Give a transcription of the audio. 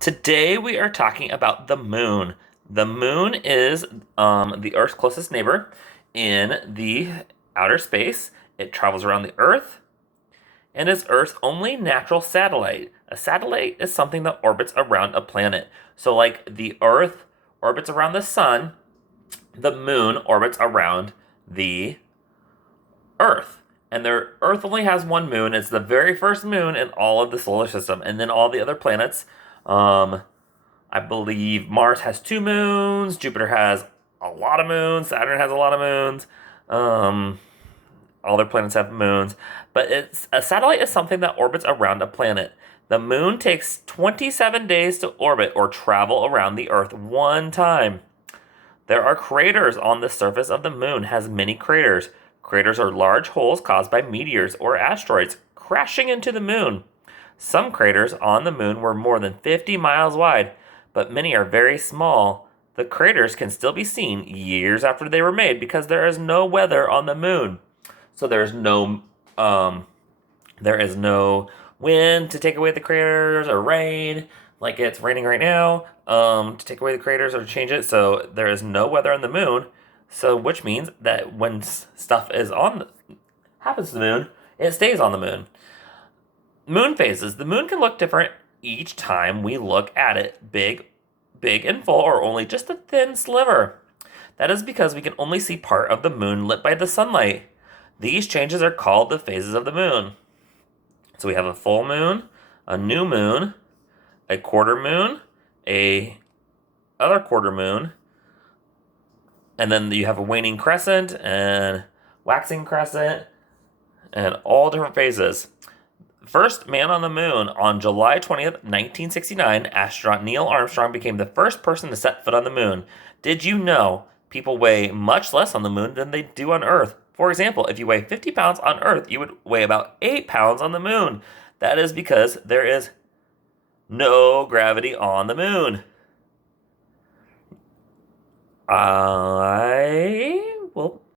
Today we are talking about the moon. The moon is the Earth's closest neighbor in the outer space. It travels around the Earth and is Earth's only natural satellite. A satellite is something that orbits around a planet. So, like the Earth orbits around the sun, the moon orbits around the Earth. And their Earth only has one moon. It's the very first moon in all of the solar system. And then all the other planets, um, I believe Mars has two moons. Jupiter has a lot of moons. Saturn has a lot of moons. Um, all their planets have moons. But it's a satellite is something that orbits around a planet. The moon takes 27 days to orbit or travel around the Earth one time. There are craters on the surface of the moon. Has many craters. Craters are large holes caused by meteors or asteroids crashing into the moon. Some craters on the moon were more than 50 miles wide, but many are very small. The craters can still be seen years after they were made because there is no weather on the moon. So um there is no wind to take away the craters or rain like it's raining right now to take away the craters or change it. So there is no weather on the moon. So which means that when stuff is on happens to the moon, it stays on the moon. Moon phases. The moon can look different each time we look at it. Big and full, or only just a thin sliver. That is because we can only see part of the moon lit by the sunlight. These changes are called the phases of the moon. So we have a full moon, a new moon, a quarter moon, a other quarter moon, and then you have a waning crescent and waxing crescent, and all different phases. First man on the moon on July 20th, 1969, astronaut Neil Armstrong became the first person to set foot on the moon. Did you know people weigh much less on the moon than they do on Earth? For example, if you weigh 50 pounds on Earth, you would weigh about 8 pounds on the moon. That is because there is no gravity on the moon. I